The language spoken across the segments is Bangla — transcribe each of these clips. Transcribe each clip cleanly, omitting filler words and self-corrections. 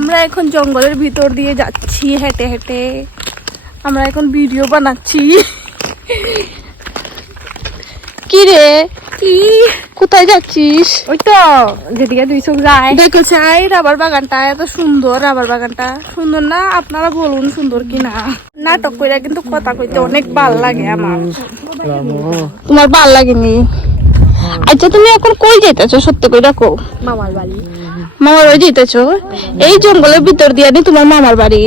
আমরা এখন জঙ্গলের ভিতর দিয়ে যাচ্ছি হেঁটে হেঁটে। আমরা এখন ভিডিও বানাচ্ছি। কি রে, কি কোথায় যাচ্ছিস? ওই তো যেদিকে দুই চোখ যায়। দেখো চাই রাবার বাগানটা, এত সুন্দর। রাবার বাগানটা সুন্দর না? আপনারা বলুন সুন্দর কিনা। নাটক কইরা কিন্তু কথা কইতে অনেক ভাল লাগে আমার। তোমার ভাল লাগেনি? আচ্ছা তুমি এখন কই যাইতেছো? সত্যি কই রাখো। মামার বাড়ি। মামার বাড়ি যাইতেছো? এই জঙ্গলের ভিতর দিয়ে নি তোমার মামার বাড়ি?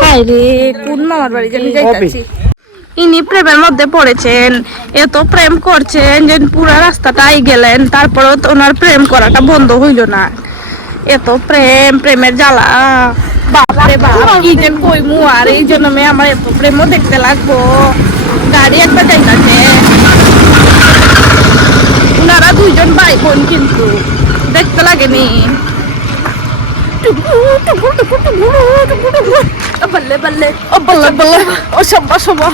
হায় রে, কোন মামার বাড়ি জানি যাইতাছি। ইনি প্রেমের মধ্যে পড়েছেন, এত প্রেম করছেন যে পুরো রাস্তাটাই গেলেন, তারপরেও ওনার প্রেম করাটা বন্ধ হইল না। এত প্রেম, প্রেমের জ্বালা, বাবারে বাপ কি যে কইমু। আর এই জন্যে আমার এত প্রেমও দেখতে লাগবো। গাড়ি একটা যাইতাছে, ওনারা দুইজন ভাই বোন কিন্তু দেখতে লাগেনি। বললে বললে ও বললে বললে ও সব্বা সব্বা।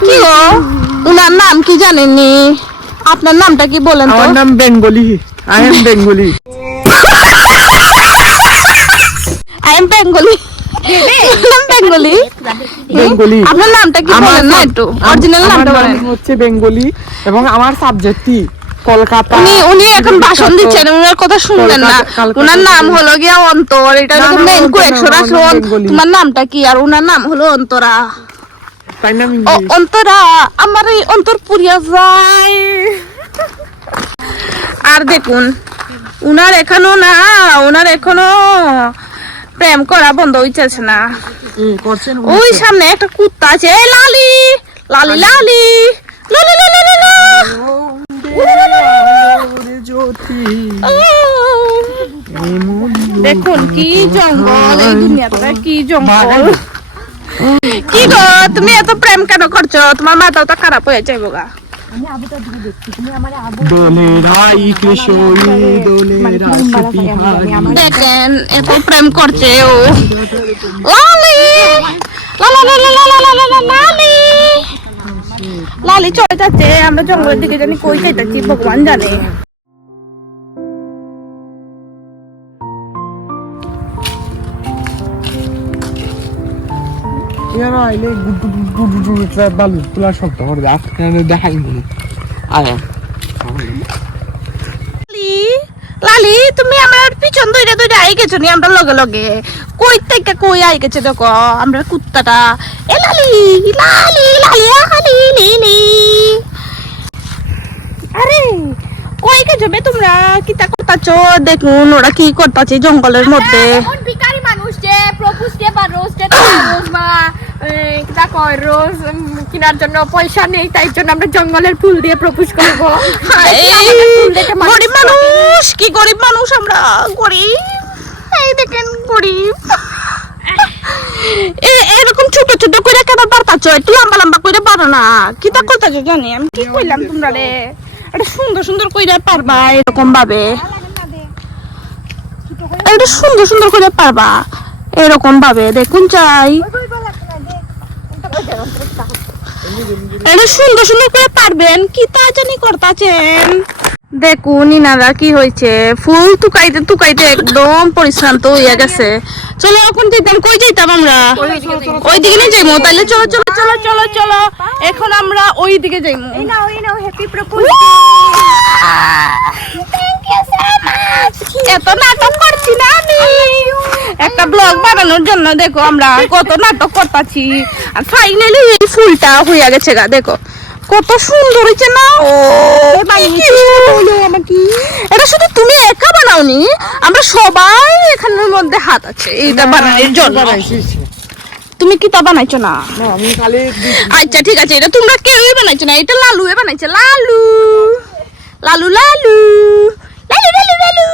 কি গো, উনার নাম কি জানেননি? আপনার নামটা কি বলেন তো? আমার নাম Bengali. I am Bengali. I am Bengali. Bengali Bengali. আপনার নামটা কি বলেন না একটু? অরিজিনাল নামটা বলেন। হচ্ছে বেঙ্গলি এবং আমার সাবজেক্টই কলকাতা। উনি এখন ভাষণ দিচ্ছেন, উনার কথা শুনলেন না। উনার নাম হলো গিয়া অন্তর। এটা হলো মেইন কোয়েকশন রাখলো। তোমার নামটা কি? আর উনার নাম হলো অন্তরা। তাই নাম ও অন্তরা, আমার এই অন্তর পুরিয়া যায়। আর দেখুন উনার এখনো প্রেম করা বন্ধ হইতেছে না। করছেন ওই সামনে একটা কুত্তা আছে, এই লালি লালি লালি লালি লালি লালি। দেখুন কি জঙ্গল, এই দুনিয়াটা কি জঙ্গল। কি গো, তুমি এত প্রেম কেন করছো? তোমার মাথাও তো খারাপ হয়ে যাইব গা। দেখেন এত প্রেম করছে ও। লালি লালি লালি চলে যাচ্ছে। আমরা জঙ্গলের দিকে জানি কই যাইতেছি ভগবান জানে। লালি তুমি আমার পিছন ধরে ধরে আই গেছো নি? আমরা লগে লগে কই থেকে কই আই গেছে দেখো আমরা কুত্তাটা। এ লালি লালি লালি লালি লিলি। আরে কই গেছো বে তোমরা? কিতা করতাছো? দেখুন ওরা কি করতাছে জঙ্গলের মধ্যে। এখন ভিখারি মানুষ যে প্রপোজ ডে বা রোজ ডে রোজ বা কিতা কয় রোজ কেনার জন্য পয়সা নেই, তাই জন্য আমরা জঙ্গলের ফুল দিয়ে প্রপোজ করব। গরিব মানুষ, কি গরিব মানুষ আমরা, গরিব। এই দেখেন গরিব। এরকম ছোট ছোট করে কেন পারতাছো? একটু লম্বা লম্বা করে পারো না? কিতা করতাছো জানি আমি? কি কইলাম তোমরা রে? এটা সুন্দর সুন্দর কইরা পারবা এরকম ভাবে। এটা সুন্দর সুন্দর করে পারবা এরকম ভাবে। দেখুন চাই এটা সুন্দর সুন্দর করে পারবেন। কি তা জানি করতাছেন। দেখুন ইনারা কি হয়েছে, ফুল টুকাইতে টুকাইতে একদম পরিশ্রান্ত হইয়া গেছে। চলো এখন যেতাম, কই যেতাম আমরা? ওই দিকে নিয়ে যাইমো। তাইলে চলো চলো চলো চলো চলো, এখন আমরা ওই দিকে যাইমো। Happy propose. এত নাটক করছি না আমি একটা ব্লগ বানানোর জন্য। দেখো আমরা কত নাটক করতেছি, আর ফাইনালি এই ফুলটা হইয়া গেছে গা। দেখো কত সুন্দর হয়েছে না? ও এটা শুধু তুমি একা বানাওনি, আমরা সবাই এখানের মধ্যে হাত আছে এইটা বানানোর জন্য। তুমি কি তা বানাইছো না? আচ্ছা ঠিক আছে, এটা তোমরা কেউই বানাইছো না, এটা লালুয়ে বানাইছে। লালু লালু লালু লালু লালু লালু।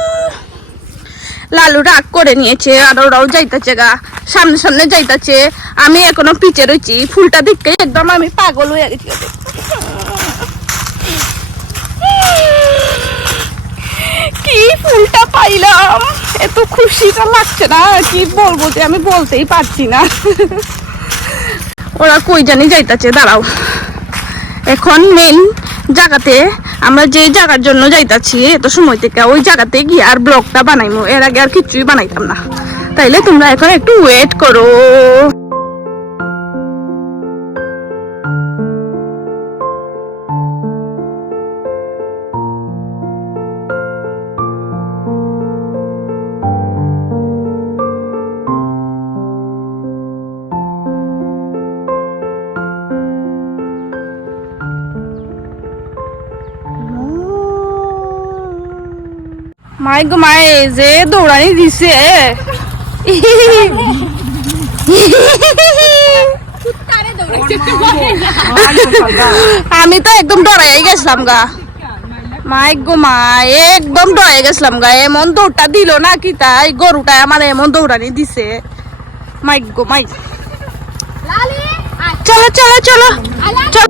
লালু রাগ করে নিয়েছে আর ওরাও যাইতেছে গা, সামনে সামনে যাইতেছে। আমি এখনো পিছে রয়েছি। ফুলটা দেখতে একদম আমি পাগল হয়ে গেছি। কি ফুলটা পাইলাম, এত খুশিটা লাগছে না কি বলবো, যে আমি বলতেই পারছি না। ওরা কই জানি যাইতেছে, দাঁড়াও। এখন মেন জায়গাতে আমরা যে জায়গার জন্য যাইতাছি এত সময় থেকে ওই জায়গাতে গিয়ে আর ব্লগটা বানাইমু, এর আগে আর কিছুই বানাইতাম না। তাইলে তোমরা এখন একটু ওয়েট করো। মাই গো মাই, যে দৌড়ানি দিছে আমি তো একদম ডরাই গেছিলাম গা। মাই গো মাই, একদম ডরাই গেছিলাম গা। এমন দৌড়টা দিল না কি তাই, গরুটা আমার এমন দৌড়ানি দিছে। মাই গো মাই, চলো চলো চলো চলো।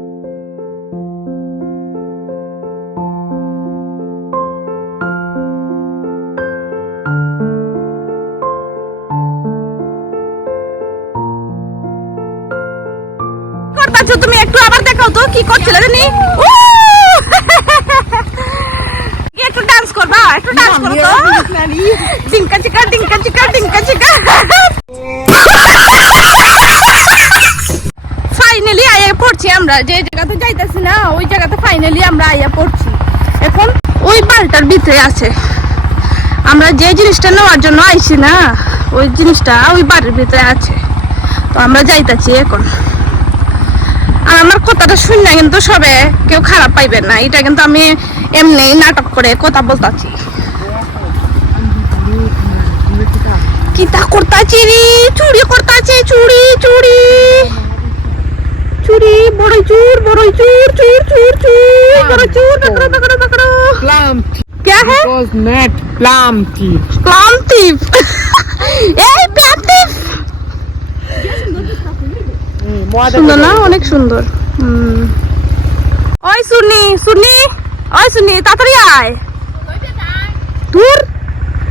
তুমি একটু আবার দেখাও তো কি করছিলে জানি। একটু ডান্স করবা, একটু ডান্স করো তো। ডিঙ্কা চিকা ডিঙ্কা চিকা ডিঙ্কা চিকা। ফাইনালি আইয়া পড়ছি আমরা যে জায়গাতে যাইতাছি না, ওই জায়গাতে ফাইনালি আমরা আইয়া পড়ছি। এখন ওই বাড়িটার ভিতরে আছে, আমরা যে জিনিসটা নেওয়ার জন্য আইছি না ওই জিনিসটা ওই বাড়ির ভিতরে আছে। তো আমরা যাইতাছি এখন। আর আমার কথাটা শুন না কিন্তু সবে কেউ খারাপ পাইবেন না, এটা কিন্তু আমি এমনি নাটক করে কথা বলতাছি। কিতা করতাছি রে, চুরি করতাছে, চুরি চুরি চুরি, বড়ই চুর বড়ই চুর, চুর চুর চুর, বড়ই চুর। পকড়ো পকড়ো পকড়ো। প্লাম क्या है? was not plum thief. Plum tip. এই প্লাম টিপ সুন্দর না, অনেক সুন্দর। ওই শুনি শুনি, ওই শুনি তাড়াতাড়ি আয়। দূর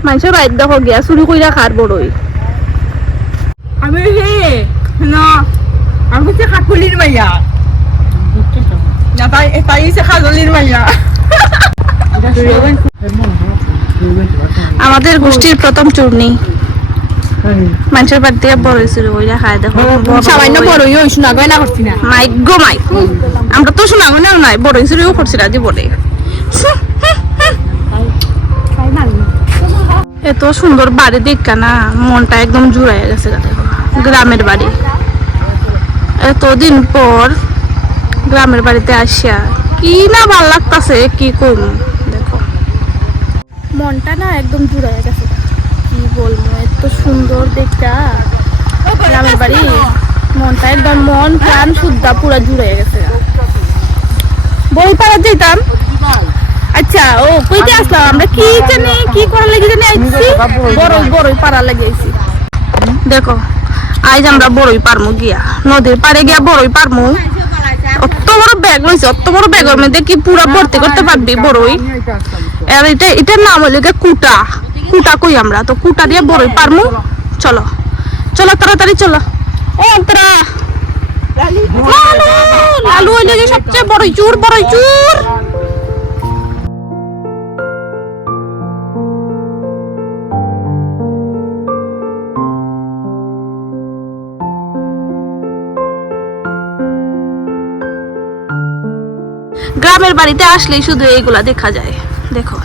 মানুষের বাইর দেখো গিয়া চুরি কইরা খার বড়ই। আমি হে না, আমি হচ্ছে কাকুলির মাইয়া না, তাই হচ্ছে খাজলির মাইয়া। আমাদের গোষ্ঠীর প্রথম চূর্ণি মানুষের বাড়ি থেকে বড় চুরি কইরা খায় দেখো। সামান্য বড়ই হইছ না, গয়না করছি না। মাইক গো মাইক, আমরা তো শোনা গো নাই বড় চুরিও করছি না জীবনে। এত সুন্দর বাড়ি দেখা না মনটা একদম জুড়াই গেছে। গ্রামের বাড়ি, এতদিন পর গ্রামের বাড়িতে আসিয়া কি না ভাল লাগতাছে, কি করব। দেখো মনটা না একদম জুড়াই গেছে, কি বলবো, এত সুন্দর দেখা গ্রামের বাড়ি। মনটা একদম মন প্রাণ শুদ্ধা পুরা জুড়ে গেছে। বই পাড়া যেতাম। আচ্ছা ও কইতে আসলাম আমরা, কি জানি কি করার লাগি জানি আইছি, বড়ই পাড়া লাগি আইছি। দেখো আজ আমরা বড়ই পারমু গিয়া, নদীর পাড়ে গিয়া বড়ই পারমু। অত বড় ব্যাগ লইছে, অত বড় ব্যাগের মধ্যে কি পুরা ভর্তি করতে পারবি বড়ই। আর এটার নাম হইল কুটা। কুটা কই আমরা, তো কুটা দিয়ে বড়ই পারমু। চলো চলো তাড়াতাড়ি চলো। ও অন্তরা লালু হইলে যে সবচেয়ে বড়ই চুর, বড়ই চুর। গ্রামের বাড়িতে আসলেই শুধু এইগুলা দেখা যায়। দেখো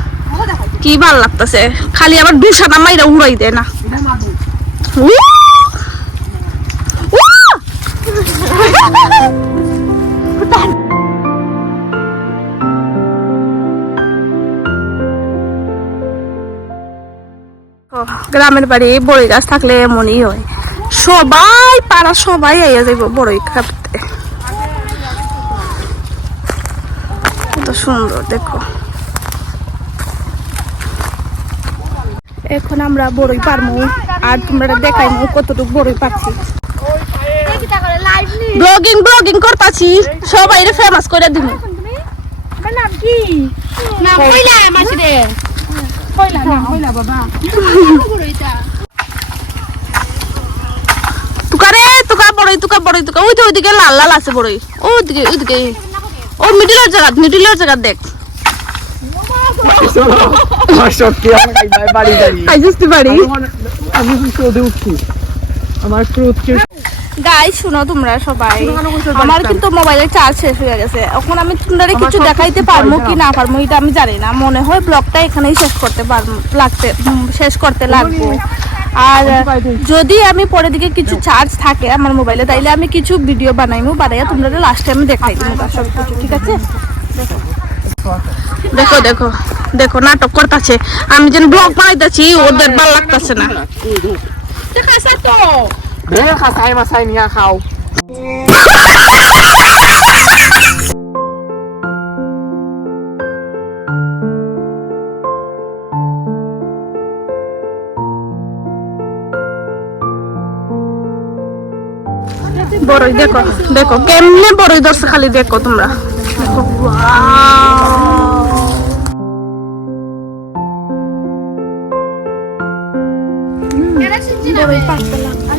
কি ভাল লাগতেছে, খালি আবার দুসানা মাইরা উড়াই দেয় না। গ্রামের বাড়ি বড়ই গাছ থাকলে এমনই হয়, সবাই পাড়া সবাই আইয়া যাইব বড়ই খাতে। কত সুন্দর দেখো। এখন আমরা বড়ই পারমু আর তোমরা দেখাইমু কতটুকু বড়ই পাচ্ছি। ব্লগিং ব্লগিং করতাছি, সবাই ফেমাস করে দিব। নাম কি? নাম কইলা মাসিরে, কইলা না কইলা বাবা। তুকারে তুকা বড়ই, তুকা বড়ই, তুকা ওই তো ওইদিকে লাল লাল আছে বড়ই, ওইদিকে ওইদিকে ও মিডিলের জায়গা দেখ। চলো আমার সত্যি আমার বাড়ি যাই খাইছিস তুই বাড়ি আমি ক্রোধে উঠছি আমার ক্রোধকে গাইস শুনো তোমরা সবাই আমার কিন্তু মোবাইলের চার্জ শেষ হয়ে গেছে এখন আমি তোমরা কিছু দেখাইতে পারবো কি না পারবো এটা আমি জানি না মনে হয় ব্লগটা এখানেই শেষ করতে লাগবো আর যদি আমি পরের দিকে কিছু চার্জ থাকে আমার মোবাইলে তাইলে আমি কিছু ভিডিও বানাইমু বানাইয়া তোমরা লাস্টে আমি দেখাই দিব সব কিছু ঠিক আছে দেখো দেখো দেখো নাটক করতেছে আমি যেন ব্লগ বানাইতেছি ওদের ভালো লাগতেছে না ঠিক আছে তো খাসাই মাসাই নিয়ে খাও বড়ই দেখো দেখো কেমনে বড়ই ধরছে খালি দেখো তোমরা দেখো বড়ই পাকতে লাগবে।